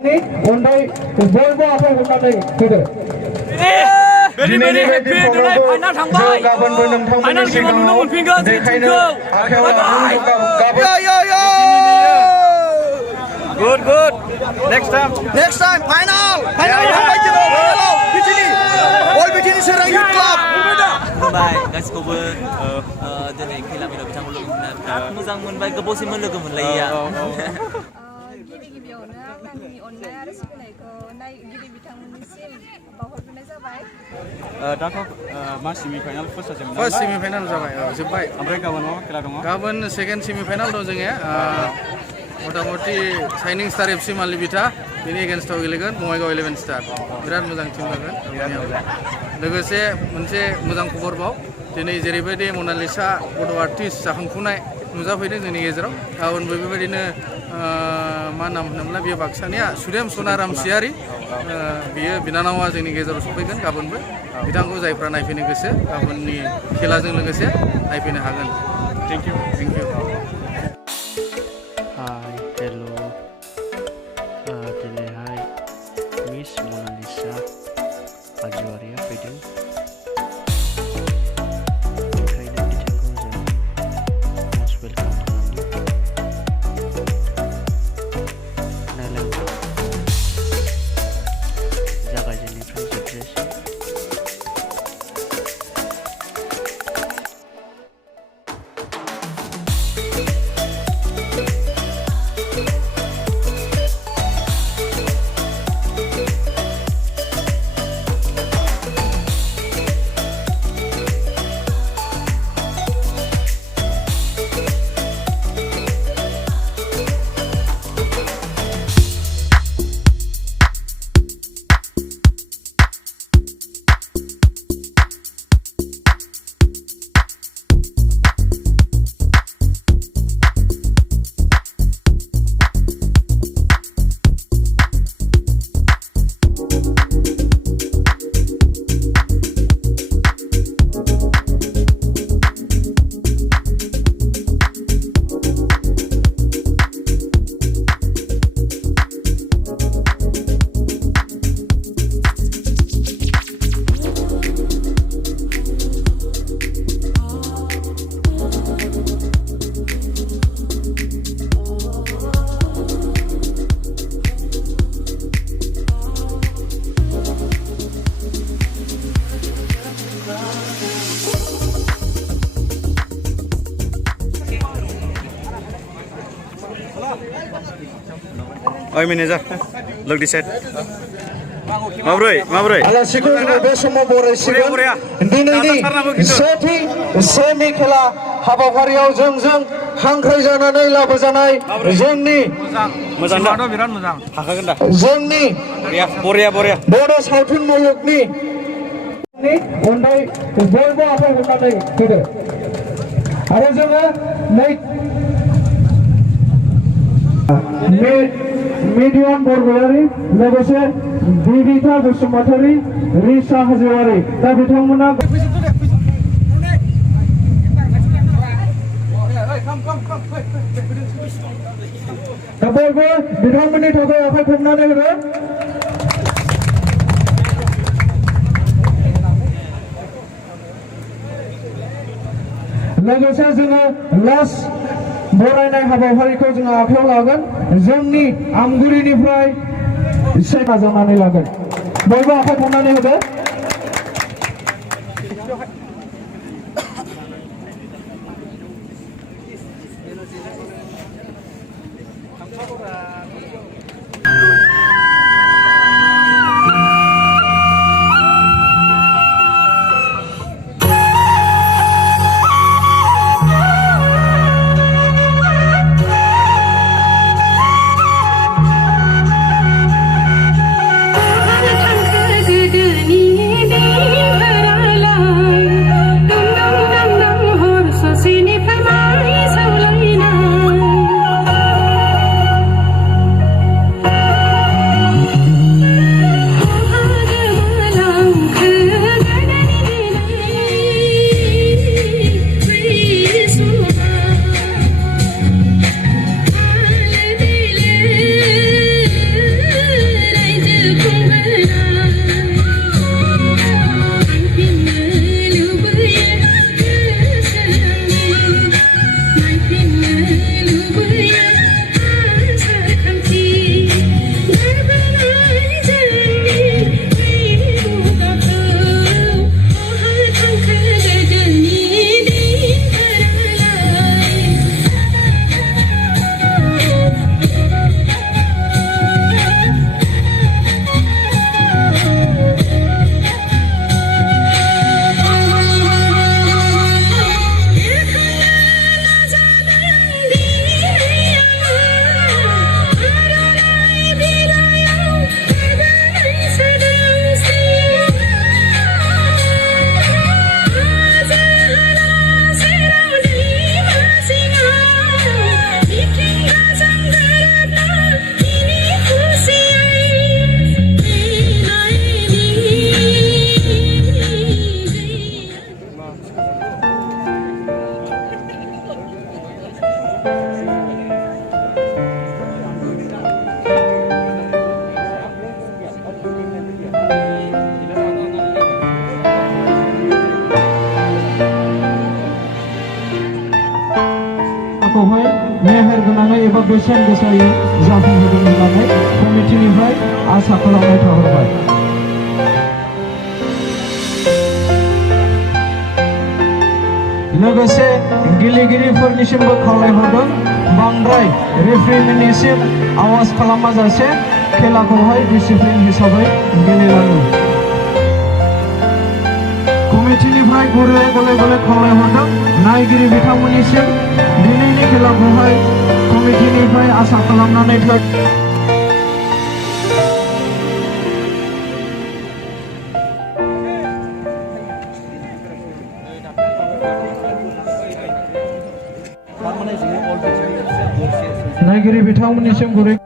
Undai boibw apa hwnna gitu. Very very happy today final थांबाय final game नुनो मोनफिनगोन जोंखौ yo good next time final थांबाय जोङो BETINI all BETINI serang youth club खुलुमबाय गासिखौबो दिनै खेला मेलायाव बिथांखौ लोगो मोनना बिराद मोजां मोनबाय गोबावसिमोन लोगो मोनलायैया गिबियावनो आंनि अननाय आरो सिबिनायखौ नायगिरि बिथांमोननिसिम बावहरग्रोनाय जाबाय दाथ' मा सेमिफाइनाल फार्स्ट सेमिफाइनाल जाबाय जोब्बाय ओमफ्राय गाबोन मा खेला दङ गाबोन सेकेन्ड सेमिफाइनाल दं जोङो मथा-मथि साइनिं स्टार FC मालिबिटा बेनि एगेन्स्टआव गेलेगोन बङाइगाव 11 स्टार बिराद मोजां टिम जागोन लोगोसे मोनसे मोजां खबरबाव दिनै जेरैबायदि मनालिसा गथ' आर्टिस्ट जाखांफुनाय नुजाफैदों जोंनि गेजेराव गाबोनबो बेबायदिनो मा नाम होनोमोनलाय बेयो बाक्सानिया सुदेम सनाराम सियारि बियो बिनानावा जोंनि गेजेराव सफैगोन गाबोनबो बिथांखौ जायफ्रा नायफैनो गोसो गाबोननि खेलाजों लोगोसे नायफैनो हागोन थेंक इउ हाय हेल' दिनैहाय मिस मनालिसा हाज'वारिया फैदों ओंखायनो बिथांखौ जों मस्ट वेलकाम खालामदों नायलांदों जागायजेननायनिफ्राय जोबजासिम ओइ मेनेजार look this side माब्रै आलासिखौ बे समाव बरायसिगोन दिनैनि सेमि खेला हाबाफारियाव जों हांख्राय जानानै लाबोजानाय जोंनि मोजां दा बिराद मोजां हाखागोन दा जोंनि बरिया बड' सावथुन मुलुगनि अनदाय बोइबव apa hwnna gitu आरो जोङो मिडियाम बरगयारि लोगोसे बिबिता बसुमतारी रिसा हाजवारी दा बिथांमोना दा बयबो बिथांमोननि थाखाय आखाइ खबनानै होदो लोगोसे जोङो लास्ट बरायनाय हाबाफारिखौ जोङो आखायाव लागोन जोंनि आमगुरिनिफ्राय एसे नाजावनानै लागोन बयबो आखाइ खबनानै होदो दुनिया खेलाखौहाय मेहेर गोनाङै एबा बेसेन गोसायै जाफुंहोगोन होननानै कमिटिनिफ्राय आसा खालामनाय थाहरबाय। लोगोसे गेलेगिरिफोरनिसिमबो खावलायहरदों बांद्राय रेफ्रिनिसिम आवाज खालामाजासे खेलाखौहाय डिसिप्लिन हिसाबै गेलेलाङो। कमिटिनिफ्राय गुरै गले गले खावलायहरदों नायगिरि बिथांमोननिसिम दिनैनि खेलाखौहाय कमिटिनिफ्राय आसा खालामनानै नायगिरि बिथांमोननिसिम गुरै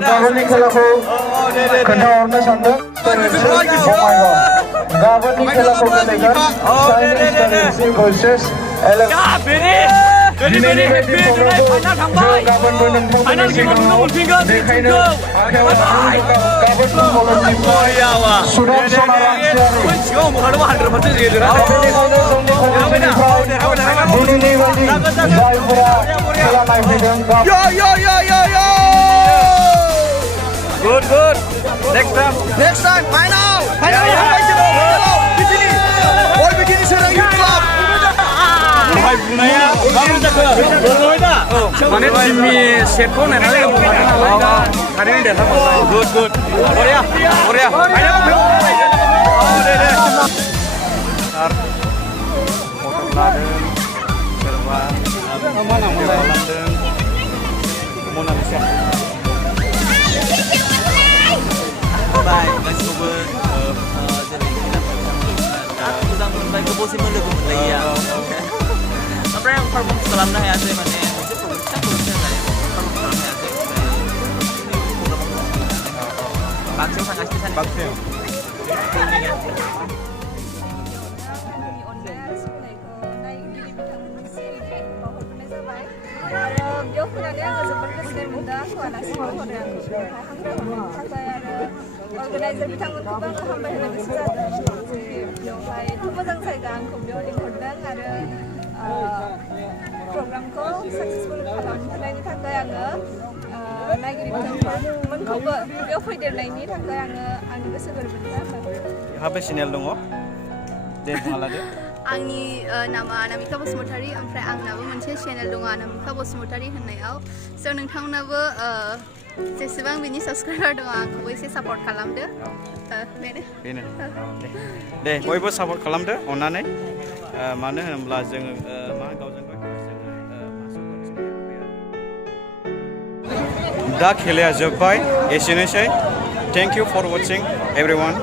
गाबोननि खेलाखौ खोन्थाहरनो सानदों। गाबोननि खेलाखौ गेलेगोन चाइनिज भार्सेस दिनैनि गाबोनबो नोंथांमोननि सिगाङाव देखायनो आखायाव गाबोन फुटबलनिफ्राय सुदर्शना रामसियारि दिनैनि बायदि जायफोरा खेला नायफैदों Good. Next time, final. BETINI. All BETINI serang youth club. माने टीमनि सेटखौ नायनानै थारैनो देरहाबाय। Good. बरिया। Monalisha Tabai, गासिखौबो जेरै खेलाफोराव मोजां मोनबाय गोबावसिम लोगो मोनलायिया ओमफ्राय आं पारफर्म खालामनो हायासै माने मोनसे प्रब्लेम जानानै पारफर्म खालामनो हायासै बाक्सायाव थांगासिनो सान आंनि अननाय आरो सिबिनायखौ नायगिरि बिथांमोननिसिम बावहरनाय जाबाय आरो बेयाव फैनानै आङो जोबोद गोजोननाय मोनदों आंखौ आलासि महरै आंखौ बेवहाय हामबायहरनायनि थाखाय आरो अर्गानाइजार बिथांमोनखौबो आङो हामबाय होनो गोसो जादों बेवहाय एथ' मोजां जायगा आंखौ बेयाव लिंहरदों आरो प्रग्रामखौ साक्सेसफुल खालामहोनायनि थाखाय आङो नायगिरि बिथांमोनखौबो बेयाव फैदेरनायनि थाखाय आङो आंनि गोसो गोरबोनिफ्राय हाबे चेनेल दङ दे बुंना लादो। आंनि नामा अनामिका बसुमतारी ओमफ्राय आंनाबो मोनसे चेनेल दङ अनामिका बसुमतारी होननायाव स' नोंथांमोनाबो जेसेबां बिनि साबस्क्राइबार दङ आंखौबो एसे सापर्ट खालामदो बेनो दे बयबो सापर्ट खालामदो अननानै मानो होनोब्ला जोङो गावजों गाव दा खेलाया जोब्बाय एसेनोसै थेंक इउ फर वाचिं एभरिवान